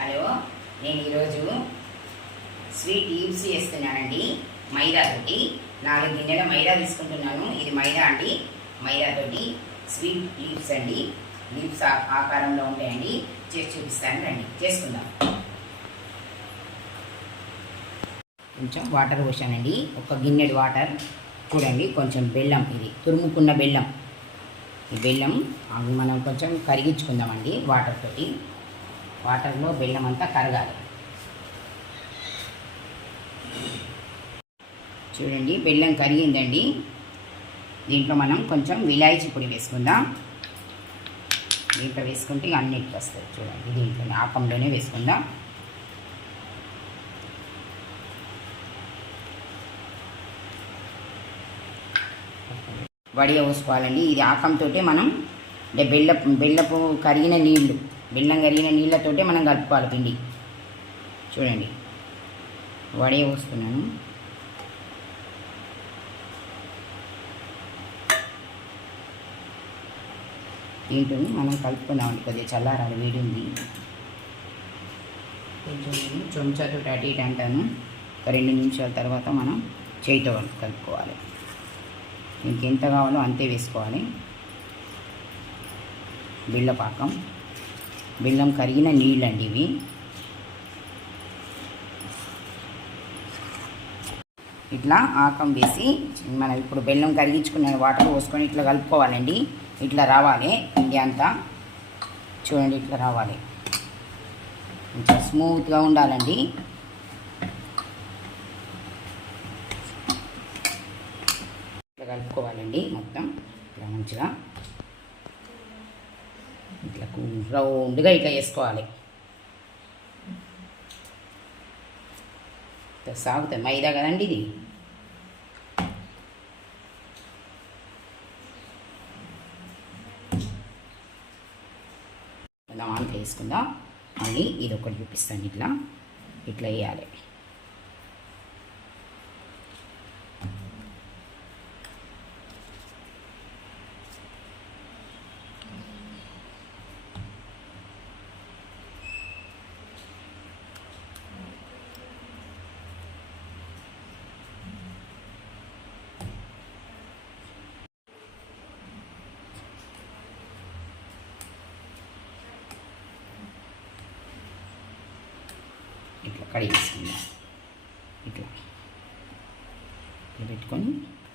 Hello, నేను ఈరోజు sweet leaves చేస్తున్నానండి. మైదాతోటి 4 గిన్నెల మైదా తీసుకుంటున్నాను. ఇది మైదా అండి. మైదాతోటి స్వీట్ లీవ్స్ అండి. లీవ్స్ ఆకారంలో ఉంటాయండి. చేసి చూపిస్తాను, రండి చేసుకుందాం. కొంచెం వాటర్ పోసానండి, 1 గిన్నెడు వాటర్. చూడండి, కొంచెం బెల్లం, ఇది తురుముకున్న బెల్లం. ఈ బెల్లం మనం కొంచెం కరిగించుకుందామండి వాటర్ తోటి. వాటర్లో బెల్లం అంతా కరగాలి. చూడండి, బెల్లం కరిగిందండి. దీంట్లో మనం కొంచెం విలాయచీ పొడి వేసుకుందాం. దీంట్లో వేసుకుంటే అన్నిటికి వస్తుంది. చూడండి, దీంట్లోనే ఆకంలోనే వేసుకుందాం. వడియ పోసుకోవాలండి. ఇది ఆకంతో మనం అంటే బెల్లపు కరిగిన నీళ్ళు, బెల్లం కరిగిన నీళ్ళతోటే మనం కలుపుకోవాలి పిండి. చూడండి, వడియ పోస్తున్నాను. దీంట్లో మనం కలుపుకుందామండి. కొద్దిగా చల్లారాలి, వేడి ఉంది. కొంచెం నేను చెంచాతో అటు ఇటు అంటాను. ఒక 2 నిమిషాల తర్వాత మనం చేయితో కలుపుకోవాలి. మీకు ఎంత కావాలో అంతే వేసుకోవాలి. బెల్లపాకం, బెల్లం కరిగిన నీళ్ళండి ఇవి. ఇట్లా ఆకం వేసి మనం ఇప్పుడు బెల్లం కరిగించుకున్న వాటర్ పోసుకొని ఇట్లా కలుపుకోవాలండి. ఇట్లా రావాలి పిండి అంతా. చూడండి, ఇట్లా రావాలి. కొంచెం స్మూత్గా ఉండాలండి. ఇట్లా కలుపుకోవాలండి మొత్తం. ఇట్లా మంచిగా ఇట్లా రౌండ్గా ఇట్లా చేసుకోవాలి. సాగుతుంది, మైదా కదండి ఇది. ఆన్ వేసుకుందాం. మళ్ళీ ఇది ఒకటి చూపిస్తాను. ఇట్లా ఇట్లా వేయాలి. ఇట్లా కడిగేసుకుందాం. ఇట్లా పెట్టుకొని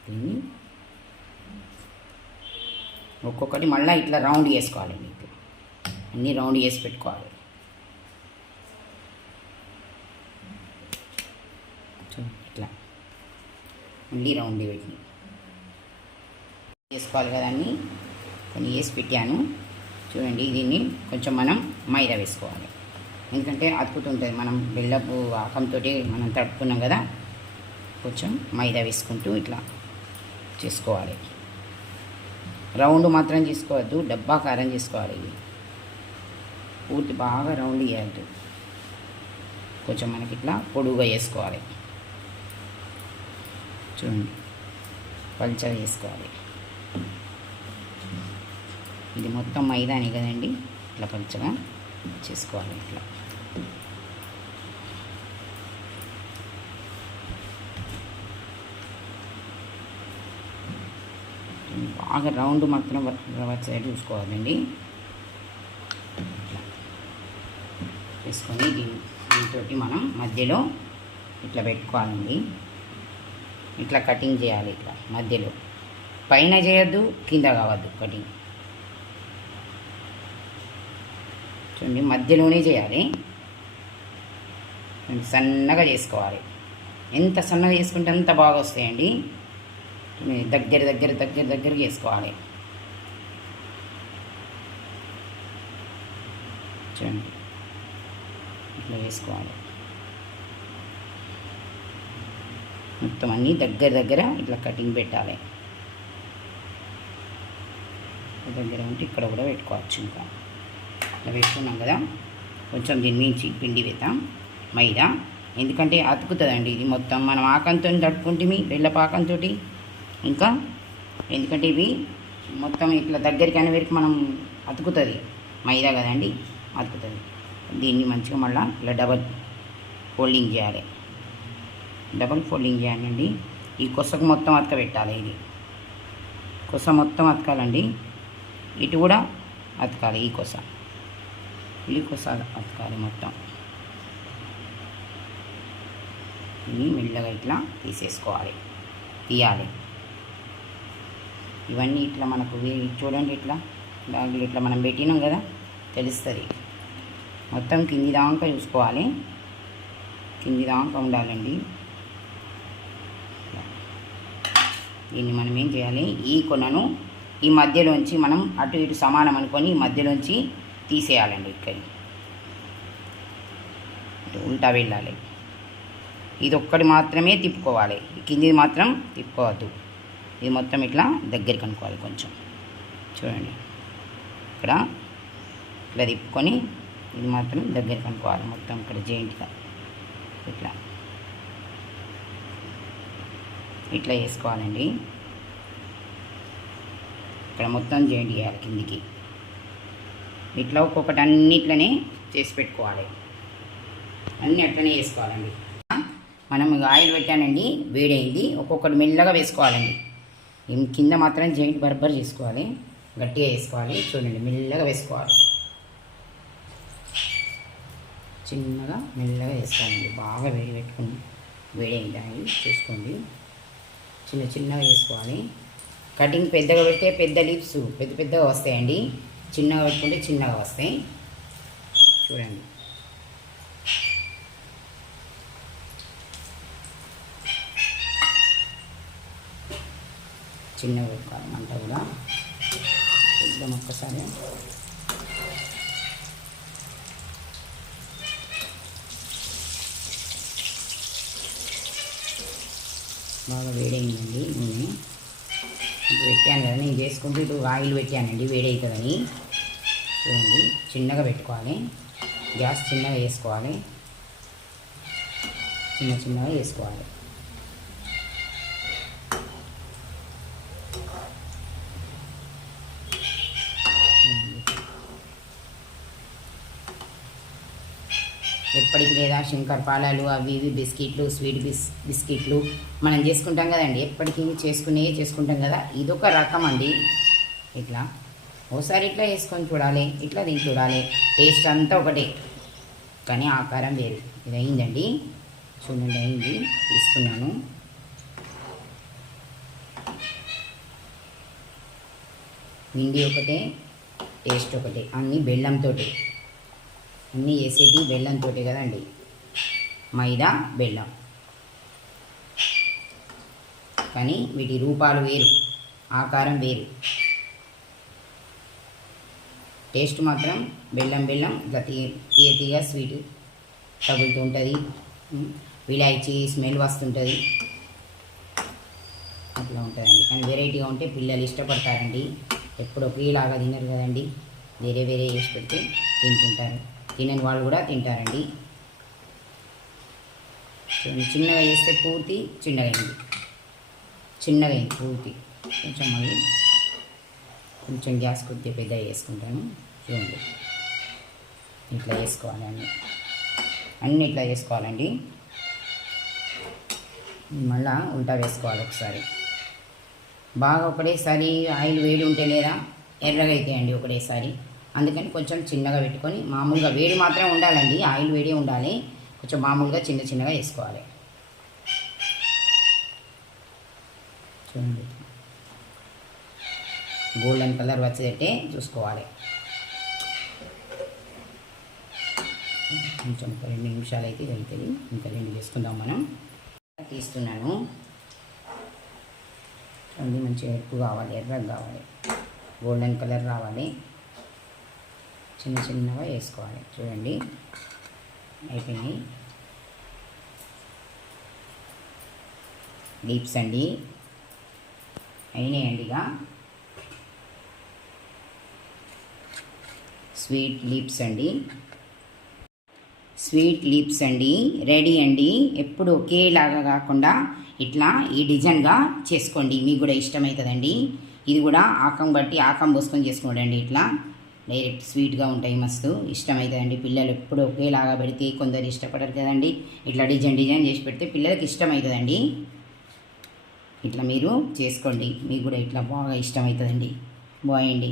దీన్ని ఒక్కొక్కటి మళ్ళీ ఇట్లా రౌండ్ చేసుకోవాలండి. ఇట్లా అన్నీ రౌండ్ చేసి పెట్టుకోవాలి. ఇట్లా మళ్ళీ రౌండ్ పెట్టి చేసుకోవాలి కదా. అన్నీ కొన్ని వేసి పెట్టాను. చూడండి, దీన్ని కొంచెం మనం మైదా వేసుకోవాలి. ఎందుకంటే అతుకుతుంటుంది. మనం బెల్లపు ఆకంతో మనం తడుపుకున్నాం కదా. కొంచెం మైదా వేసుకుంటూ ఇట్లా చేసుకోవాలి. రౌండ్ మాత్రం చేసుకోవద్దు, డబ్బాకారం చేసుకోవాలి. ఇది పూర్తి బాగా రౌండ్ చేయద్దు. కొంచెం మనకి ఇట్లా పొడుగుగా చేసుకోవాలి. చూడండి, పల్చగా చేసుకోవాలి. ఇది మొత్తం మైదానే కదండి. ఇట్లా పల్చగా చేసుకోవాలి. ఇట్లా బాగా రౌండ్ మాత్రం రివర్స్ సైడ్ చూసుకోవాలండి. ఇట్లా వేసుకొని దీంతో మనం మధ్యలో ఇట్లా పెట్టుకోవాలండి. ఇట్లా కటింగ్ చేయాలి. ఇట్లా మధ్యలో, పైన చేయొద్దు, కింద కావద్దు కటింగ్. చూడండి, మధ్యలోనే చేయాలి. సన్నగా చేసుకోవాలి. ఎంత సన్నగా చేసుకుంటే అంత బాగా వస్తాయండి. దగ్గర చేసుకోవాలి. చూడండి, ఇట్లా వేసుకోవాలి. మొత్తం అన్నీ దగ్గర ఇట్లా కటింగ్ పెట్టాలి. దగ్గర ఉంటే ఇక్కడ కూడా పెట్టుకోవచ్చు. ఇంకా ఇట్లా వేసుకున్నాం కదా. కొంచెం దీని మించి పిండి వేద్దాం, మైదా. ఎందుకంటే అతుకుతుందండి ఇది మొత్తం. మనం ఆకంతో తడుపుకుంటే బెల్లపాకంతో ఇంకా, ఎందుకంటే ఇవి మొత్తం ఇట్లా దగ్గరికి అనే వరకు మనం అతుకుతుంది. మైదా కదండి, అతుకుతుంది. దీన్ని మంచిగా మళ్ళీ ఇలా డబల్ ఫోల్డింగ్ చేయాలి. డబల్ ఫోల్డింగ్ చేయాలండి. ఈ కొసకు మొత్తం అతకబెట్టాలి. ఇది కొస మొత్తం అతకాలండి. ఇటు కూడా అతకాలి. ఈ కొస అతకాలి మొత్తం. ఇది మెల్లగా ఇట్లా తీయాలి. ఇవన్నీ ఇట్లా మనకు చూడండి, ఇట్లా బ్యాగులు ఇట్లా మనం పెట్టినాం కదా, తెలుస్తుంది. మొత్తం కింది దాకా చూసుకోవాలి. కింది దాకా ఉండాలండి. దీన్ని మనం ఏం చేయాలి, ఈ కొనను ఈ మధ్యలోంచి మనం అటు ఇటు సమానం అనుకొని ఈ మధ్యలోంచి తీసేయాలండి. ఇక్కడి ఉల్టా వెళ్ళాలి. ఇది ఒక్కటి మాత్రమే తిప్పుకోవాలి, కిందిది మాత్రం తిప్పుకోవద్దు. ఇది మొత్తం ఇట్లా దగ్గరికి అనుకోవాలి. కొంచెం చూడండి, ఇక్కడ ఇట్లా తిప్పుకొని ఇది మాత్రం దగ్గరికి అనుకోవాలి. మొత్తం ఇక్కడ జాయింట్గా ఇట్లా వేసుకోవాలండి. ఇక్కడ మొత్తం జాయింట్ చేయాలి కిందికి. ఇట్లా ఒక్కొక్కటి అన్నిట్లనే చేసి పెట్టుకోవాలి. అన్నీ అట్లనే వేసుకోవాలండి. మనం ఆయిల్ పెట్టానండి, వేడైంది. ఒక్కొక్కటి మెల్లగా వేసుకోవాలండి. కింద మాత్రం జాయింట్ బర్బర్ చేసుకోవాలి, గట్టిగా వేసుకోవాలి. చూడండి, మెల్లగా వేసుకోవాలి. చిన్నగా మెల్లగా వేసుకోవాలండి. బాగా వేడి పెట్టుకుని వేడైంది ఆయిల్ చూసుకోండి. చిన్నగా వేసుకోవాలి. కటింగ్ పెద్దగా పెడితే పెద్ద లిప్స్ పెద్దగా వస్తాయండి. చిన్నగా పెట్టుకుంటే చిన్నగా వస్తాయి. చూడండి, చిన్నగా పెట్టుకోవాలి. మంట కూడా పెద్దాం ఒక్కసారి. బాగా వేడైందండి. నూనె పెట్టాను కదా, నేను చేసుకుంటూ ఇటు ఆయిల్ పెట్టానండి, వేడవుతుందని. చూడండి, చిన్నగా పెట్టుకోవాలి. గ్యాస్ చిన్నగా వేసుకోవాలి. చిన్నగా వేసుకోవాలి. ఎప్పటికి లేదా శంకరపాలాలు అవి ఇవి బిస్కెట్లు, స్వీట్ బిస్కెట్లు మనం చేసుకుంటాం కదండి. ఎప్పటికీ చేసుకుంటాం కదా. ఇదొక రకం అండి. ఇట్లా ఓసారి ఇట్లా వేసుకొని చూడాలి, ఇట్లా దీన్ని చూడాలి. టేస్ట్ అంతా ఒకటే, కానీ ఆకారం వేరు. ఇది అయిందండి. చూడండి, అయింది. తీస్తున్నాను. పిండి ఒకటే, టేస్ట్ ఒకటే. అన్నీ బెల్లంతో, అన్నీ వేసేటి బెల్లంతో కదండి. మైదా, బెల్లం, కానీ వీటి రూపాలు వేరు, ఆకారం వేరు. టేస్ట్ మాత్రం బెల్లం ఇట్లా తీయగా స్వీట్ తగులుతూ ఉంటుంది. విలాయచీ స్మెల్ వస్తుంటుంది. అట్లా ఉంటుందండి. కానీ వెరైటీగా ఉంటే పిల్లలు ఇష్టపడతారండి. ఎప్పుడు ఒకేలాగా తినరు కదండి. వేరే వేసి పెడితే తింటుంటారు. తినని వాళ్ళు కూడా తింటారండి. చిన్నగా వేస్తే పూర్తి చిన్నగా అయింది పూర్తి. మళ్ళీ కొంచెం గ్యాస్ కొద్దిగా పెద్దగా వేసుకుంటాను. చూడండి, ఇట్లా వేసుకోవాలి. అన్నీ ఇట్లా వేసుకోవాలండి. మళ్ళా ఉల్టా వేసుకోవాలి ఒకసారి. బాగా ఒకటేసారి ఆయిల్ వేడి ఉంటే లేదా ఎర్రగా అవుతాయండి ఒకటేసారి. అందుకని కొంచెం చిన్నగా పెట్టుకొని, మామూలుగా వేడి మాత్రం ఉండాలండి, ఆయిల్ వేడి ఉండాలి. కొంచెం మామూలుగా చిన్నగా వేసుకోవాలి. చూడండి, గోల్డెన్ కలర్ వచ్చేటట్టే చూసుకోవాలి. కొంచెం 2 నిమిషాలు అయితే అవుతుంది. ఇంకా 2 చేసుకుందాం మనం. తీస్తున్నాను. చూడండి, మంచిగా ఎర్రగా కావాలి, గోల్డెన్ కలర్ రావాలి. చిన్నగా వేసుకోవాలి. చూడండి, అయిపోయినాయి. లిప్స్ అండి, అయినాయండి. ఇక స్వీట్ లిప్స్ అండి రెడీ అండి. ఎప్పుడు ఒకేలాగా కాకుండా ఇట్లా ఈ డిజైన్గా చేసుకోండి. మీకు కూడా ఇష్టమవుతుందండి. ఇది కూడా ఆకం బట్టి ఆకం పోసుకొని చేసుకోండి. ఇట్లా డైరెక్ట్ స్వీట్గా ఉంటాయి, మస్తు ఇష్టమవుతుందండి. పిల్లలు ఎప్పుడు ఒకేలాగా పెడితే కొందరు ఇష్టపడరు కదండి. ఇట్లా డిజైన్ డిజైన్ చేసి పెడితే పిల్లలకి ఇష్టమవుతుందండి. ఇట్లా మీరు చేసుకోండి, మీకు కూడా ఇట్లా బాగా ఇష్టమవుతుందండి. బాయ్ అండి.